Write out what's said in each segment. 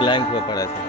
Blank हुआ पड़ा था।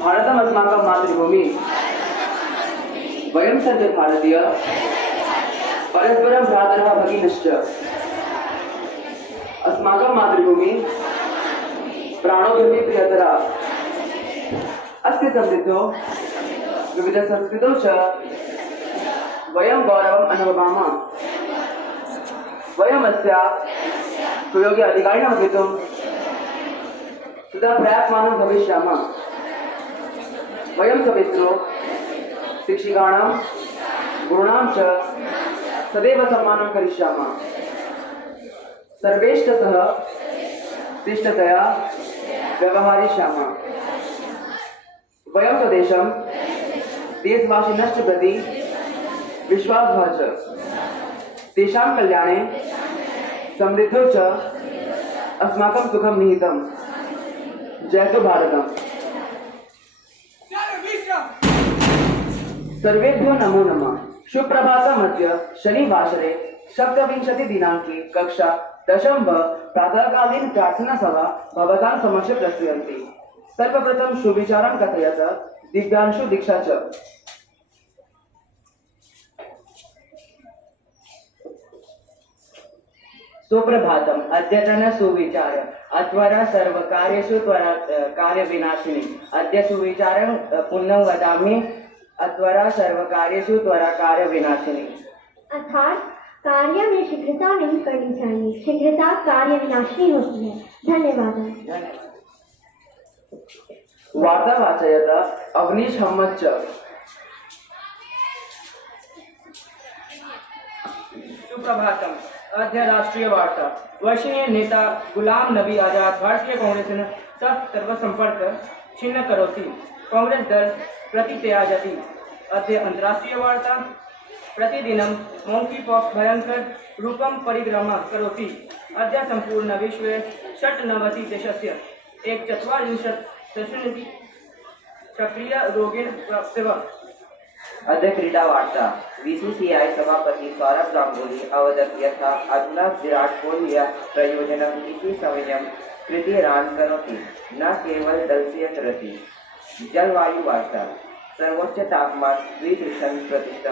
भारतमस्माकं मातृभूमि वयं सर्वे भारतीय परस्परं भ्रातरः भगिनश्च अस्माकं मातृभूमि प्राणोभिः प्रियतरा अस्ति समृद्धो विविध संस्कृतौ च वयं गौरवम् अनुभवामः वयम् अस्याः सुयोग्य अधिकारिणः भवितुं सदा प्रयत्नवान् भविष्यामः वयं छात्रो शिक्षिकाणां गुरूणां च सदैव सम्मानं करिष्यामः सर्वैश्च सह शिष्टतया व्यवहरिष्यामः वयं स्वदेशं देशवासिनश्च प्रति विश्वासः च तेषां कल्याणे समृद्धौ च अस्माकं सुखं निहितं जयतु भारतम्। सर्वेभ्यो नमो नमः। सुप्रभातम्। अद्य शनिवासरे 27 दिनाङ्के कक्षा 10 प्रातःकालीन प्रार्थना सभा भवतां समक्षे प्रस्तुयन्ति। सर्वप्रथम सुविचारं कथयत दिव्यांशु दीक्षा च। सुप्रभातम्। अद्यतन सुविचार अत्वरा सर्वकार्येषु त्वरा कार्यविनाशिनी। अद्य सुविचारं पुनः वदामि। अत्वरा सर्वकार्येषु त्वरा कार्यविनाशिनी। अर्थात कार्य में शीघ्रता नहीं करनी चाहिए, शीघ्रता कार्य विनाशिनी होती है। धन्यवाद। वार्ता वाचयत अवनीश अहमद च। सुप्रभातम्। अद्य राष्ट्रीय वार्ता वर्षीय नेता गुलाम नबी आजाद भारतीय कांग्रेस सर्वसंपर्क छिन्न करोति कांग्रेस दल प्रतित्यजति। अद्य अंतर्राष्ट्रीय वार्ता प्रतिदिनं मंकी पॉक्स भयंकर रूपं परिग्रहं करोति। अद्य सम्पूर्ण विश्वे षट्नवतिदेशस्य एकचत्वारिंशत् दशमिति सक्रिय रोगेण प्रभव। अद्य क्रीडावार्ता बीसीसीआई सभापति सौरभ गांगुली अवदत् यथा अधुना विराट कोहली प्रयोजनम् इति समयं कृतिरान् करोति, न केवल दलस्य करति। जलवायुवार्ता सर्वोच्च तापमान 2°C,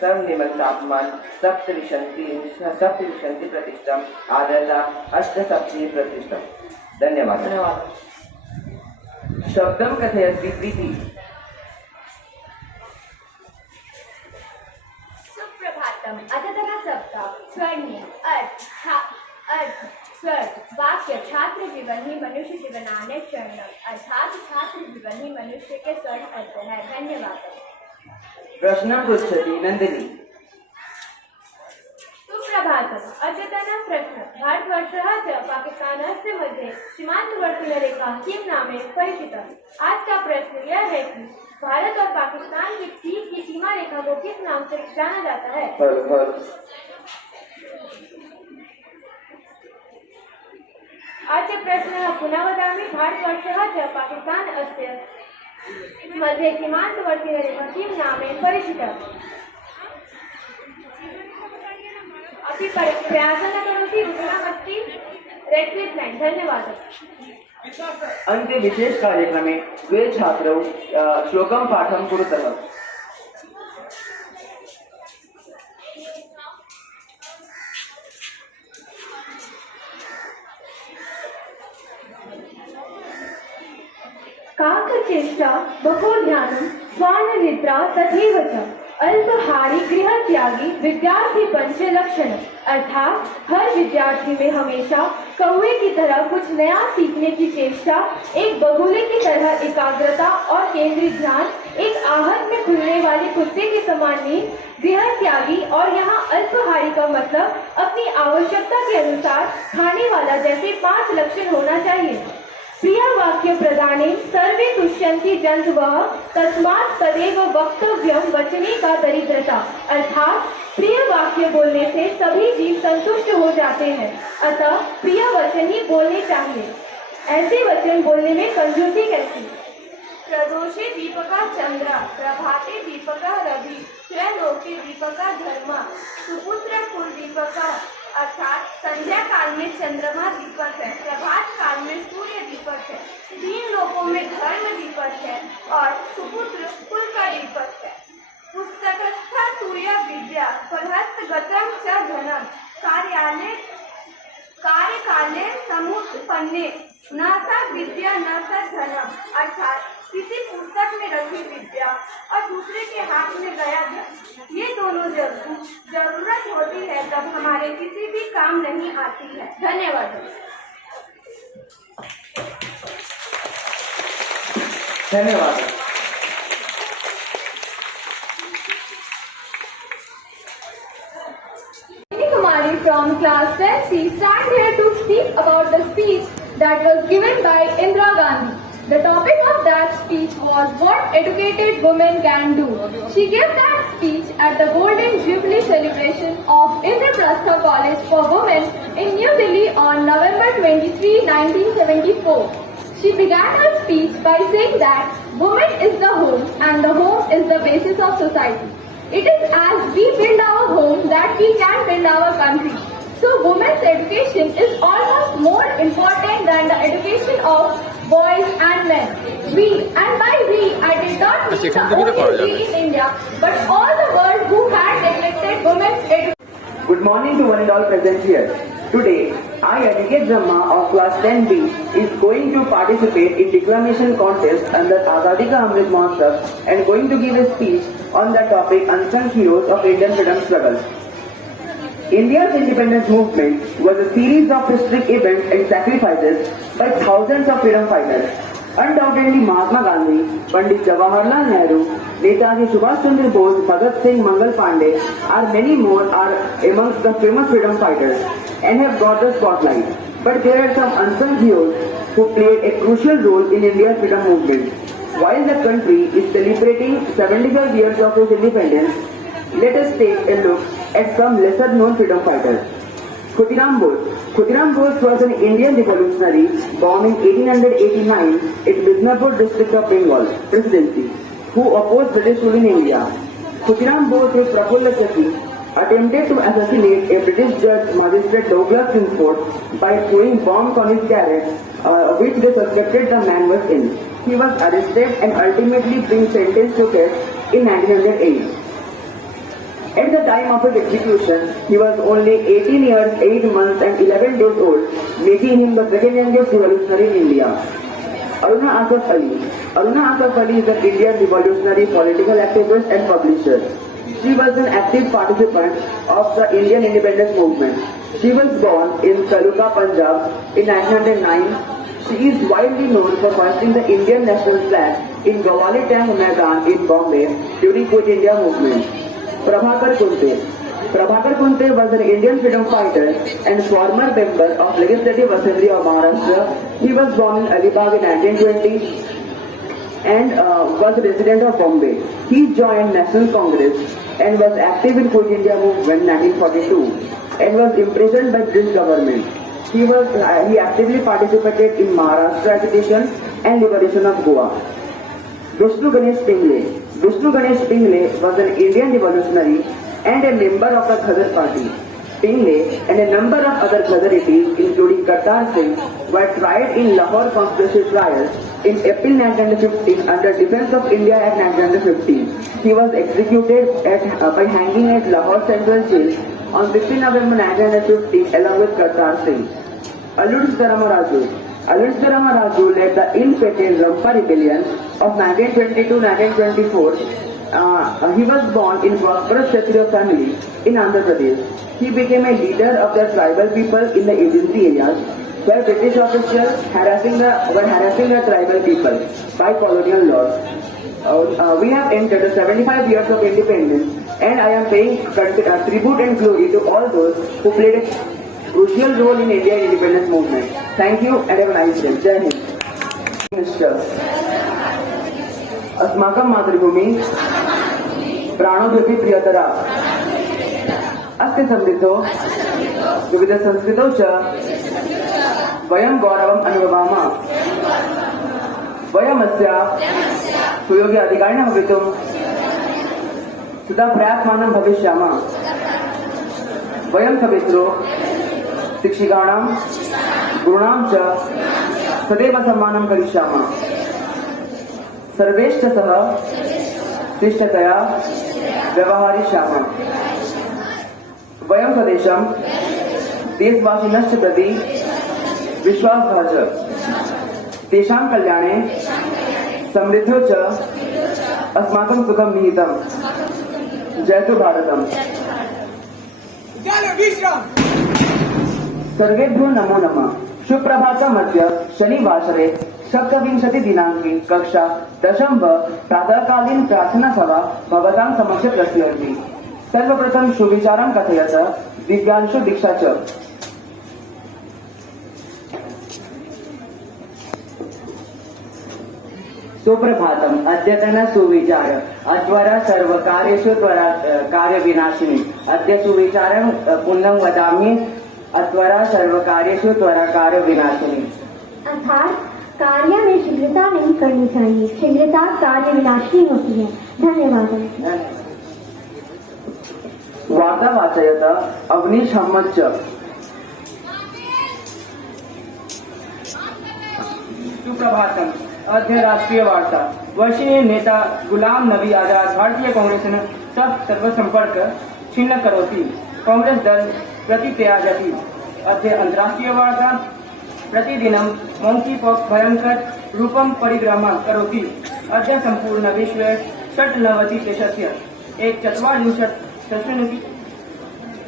सर्वनिम्न तापमान 7°C, आर्द्रता 78%। धन्यवाद। शब्दं कथयति प्रीति। सुप्रभातम। अद्यतन सप्ताह स्वर्णीय अर्थ स्वर वाक्य छात्र जीवन ही मनुष्य जीवनाने क्षरणम, अर्थात छात्र जीवन ही मनुष्य के स्वर्ण अर्थ है। धन्यवाद। प्रश्न पृच्छति नंदिनी। सुप्रभातम। अद्यतन प्रश्न भारतवर्षः च पाकिस्तानस्य मध्ये सीमान्तवर्तीयरेखा किं नामेन परिचितम्? आज का प्रश्न यह है कि भारत और पाकिस्तान के बीच की सीमा रेखा को किस नाम से जाना जाता है? आज प्रश्न पुनः वदामि। भारतवर्षः च पाकिस्तानस्य मध्ये सीमान्तवर्तीयरेखा किं नामेन परिचितम्? अपि प्रयासः करोति, उत्तरमस्ति रेड क्लिप लाइन। धन्यवाद। अन्ते विशेष कार्यक्रमे द्वे छात्रौ श्लोकं पाठं कुरुतः। काकचेष्टा बहोध्यानं स्वाननिद्रा तथैव च अल्पहारी गृहत्यागी विद्यार्थी पंच लक्षण, अर्थात हर विद्यार्थी में हमेशा कौवे की तरह कुछ नया सीखने की चेष्टा, एक बगुले की तरह एकाग्रता और केंद्रित ध्यान, एक आहट में खुलने वाले कुत्ते के समान नींद, गृहत्यागी और यहाँ अल्पहारी का मतलब अपनी आवश्यकता के अनुसार खाने वाला जैसे 5 लक्षण होना चाहिए। प्रिय वाक्य प्रदाने सर्वे तुष्यन्ति जन्तवः तस्मात् तदेव वक्तव्यं वचने का दरिद्रता, अर्थात प्रिय वाक्य बोलने से सभी जीव संतुष्ट हो जाते हैं, अतः प्रिय वचन ही बोलने चाहिए। ऐसे वचन बोलने में कंजूसी कैसी? प्रदोषे दीपका चंद्र, प्रभाते दीपका रवि, त्रैलोक्ये दीपका धर्म, सुपुत्र कुल दीपका, अर्थात संध्या काल में चंद्रमा दीपक है, प्रभात काल में सूर्य दीपक है, 3 लोकों में धर्म दीपक है और सुपुत्र कुल का दीपक है। पुस्तकस्थ सूर्य विद्या फलहस्तगतं च धनम, कार्यकाले समुत्पन्ने न सा विद्या न सा धनम, अर्थात किसी पुस्तक में रखी विद्या और दूसरे के हाथ में गया धन, ये दोनों जरूरत होती है तब हमारे किसी भी काम नहीं आती है। धन्यवाद। धन्यवाद। Kumari from class 10C stand here to speak about the speech that was given by Indira Gandhi. The topic of that speech was what educated women can do. She gave that speech at the Golden Jubilee celebration of Indraprastha College for Women in New Delhi on November 23, 1974. She began her speech by saying that woman is the home and the home is the basis of society. It is as we build our home that we can build our country. So women's education is almost more important than the education of boys and men. We, and by we, I did not mean the only we in India, but all the world who had neglected women's education. Good morning to one and all present here. Today, I, Aniket Brahma of class 10B, is going to participate in declamation contest under Azadi Ka Amrit Mahotsav and going to give a speech on the topic Unsung Heroes of Indian Freedom Struggle. India's independence movement was a series of historic events and sacrifices by thousands of freedom fighters. Undoubtedly, Mahatma Gandhi, Pandit Jawaharlal Nehru, Netaji Subhash Chandra Bose, Bhagat Singh, Mangal Pandey, and many more are amongst the famous freedom fighters and have got the spotlight. But there are some unsung heroes who played a crucial role in India's freedom movement. While the country is celebrating 75 years of its independence, let us take a look at some lesser known freedom fighters. Khutiram Bose. Khutiram Bose was an Indian revolutionary born in 1889 in Midnapur district of Bengal, Presidency, who opposed British rule in India. Khutiram Bose with Prafulla Chakki attempted to assassinate a British judge magistrate Douglas Kingsford by throwing bombs on his carriage, which they suspected the man was in. He was arrested and ultimately being sentenced to death in 1908. At the time of his execution, he was only 18 years, 8 months and 11 days old, making him the second youngest revolutionary in India. Aruna Asaf Ali. Aruna Asaf Ali is an Indian revolutionary political activist and publisher. She was an active participant of the Indian independence movement. She was born in Taluka, Punjab in 1909. She is widely known for hoisting the Indian national flag in Gawali Tank Maidan in Bombay during Quit India movement. Prabhakar Kunte. Prabhakar Kunte was an Indian freedom fighter and former member of Legislative Assembly of Maharashtra. He was born in Alibag in 1920 and was a resident of Bombay. He joined National Congress and was active in Quit India movement 1942 and was imprisoned by British government. He actively participated in Maharashtra agitation and liberation of Goa. Vishnu Ganesh Pingle. Vishnu Ganesh Pingle was an Indian revolutionary and a member of the Khadar party. Pingle and a number of other Khadaritis, including Kartar Singh, were tried in Lahore conspiracy trials in April 1915 under Defence of India Act 1915. He was executed by hanging at Lahore Central Jail on 16 November 1915 along with Kartar Singh. Alluri Sitarama Raju. Alluri Sitarama Raju led the ill-fated Rampa rebellion of 1920-1924. He was born in prosperous Kshatriya family in Andhra Pradesh. He became a leader of the tribal people in the agency areas where British officials were harassing the tribal people by colonial laws. We have entered the 75 years of independence and I am paying tribute and glory to all those who played a crucial role in Indian independence movement. Thank you and have a nice day. Jai Hind. अस्माकं मातृभूमि प्राणोद्योगी प्रियतरा अस्य समृद्धो विविध संस्कृतौ च वयं गौरवम् अनुभवामः। वयमस्य सुयोग्य अधिकारिणः भवितुं सदा प्रयत्नमानं भविष्यामः। वयं सवित्रो शिक्षिकाणां गुरूणां च सदैव सम्मानं करिष्यामः। सर्वैश्च सह शिष्टतया व्यवहरिष्यामः। वयं स्वदेशं देशवासिनश्च प्रति विश्वासः च तेषां कल्याणे समृद्धौ च अस्माकं सुखं निहितम्। जयतु भारतम्। सर्वेभ्यो नमो नमः। सुप्रभातमद्य शनिवासरे सप्तविंशति दिनांके कक्षा 10 प्रातःकालीन प्रार्थना सभा भवतां समक्षे प्रस्तुयन्ति। सर्वप्रथम सुविचारं कथयत दिव्यांशु दीक्षा च। सुप्रभातम्। अद्यतन सुविचार अध्वरा सर्वकार्येषु त्वरा कार्यविनाशिनी। अद्य सुविचारं पुनः वदामि। अध्वरा सर्वकार्येषु त्वरा कार्यविनाशिनी। अर्थात कार्य में शीघ्रता नहीं करनी चाहिए। शीघ्रता कार्य विनाशिनी होती है। धन्यवाद। वार्ता वाचयत अवनीश अहमद च। सुप्रभातम। अद्य राष्ट्रीय वार्ता वर्षीय नेता गुलाम नबी आजाद भारतीय कांग्रेसेन सह सर्वसंपर्क छिन्न करोति। कांग्रेस दल प्रतित्याजति। अद्य अंतर्राष्ट्रीय वार्ता प्रतिदिनं मंकी पॉक्स भयंकर रूपं परिग्रहं करोति। अद्य संपूर्ण विश्वे 96 एक 44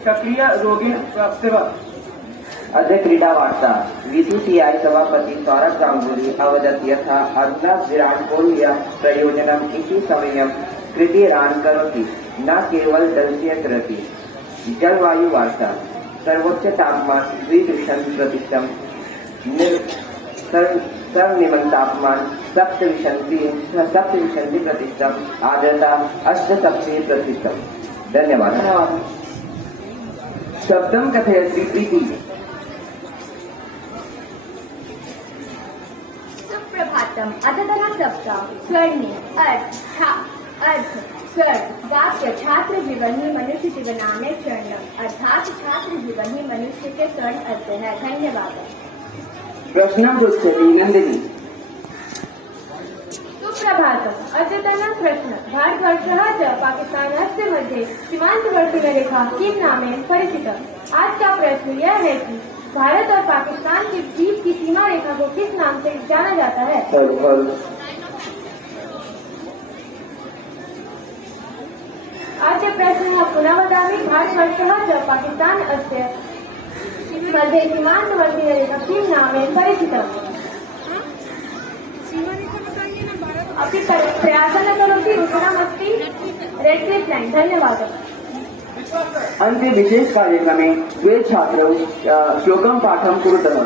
सक्रिय रोगिण प्राप्तः। अद्य क्रीडा वार्ता बीसीसीआई सभापति सौरभ गांगुली अवदत् यथा अधुना विराट कोहली प्रयोजनम् इति समयं कृते रान करोति, न केवल दलस्य कृते। जलवायु वार्ता सर्वोच्च तापमान 2°C सर्वनिम्न तापमान 7°C, आर्द्रता 88%। धन्यवाद। शब्दं कथयति प्रीति। सुप्रभातम। अद्यतन सप्ताह स्वर्णि अर्थ स्वर्ग वाक्य छात्र जीवन ही मनुष्य जीवनाने स्वर्णम अर्थात छात्र जीवन ही मनुष्य के स्वर्ण अर्थ है। धन्यवाद। प्रश्नं पृच्छति नन्दिनी। सुप्रभातम्। अद्यतनः प्रश्नः। भारतवर्षः च पाकिस्तानस्य मध्ये सीमान्तवर्तीरेखा किं नामेन परिचितम्? आज का प्रश्न यह है कि भारत और पाकिस्तान के बीच की सीमा रेखा को किस नाम से जाना जाता है? आज प्रश्न पुनः वदामि। भारतवर्षः च पाकिस्तानस्य मध्ये सीमान्तवर्तीरेखा किं नामेन परिचितम्? अपि प्रयासः करोति। उत्तरमस्ति रेड क्लिप लाइन। धन्यवादः। अन्ते विशेष कार्यक्रमे द्वे छात्रौ श्लोकं पाठं कुरुतः।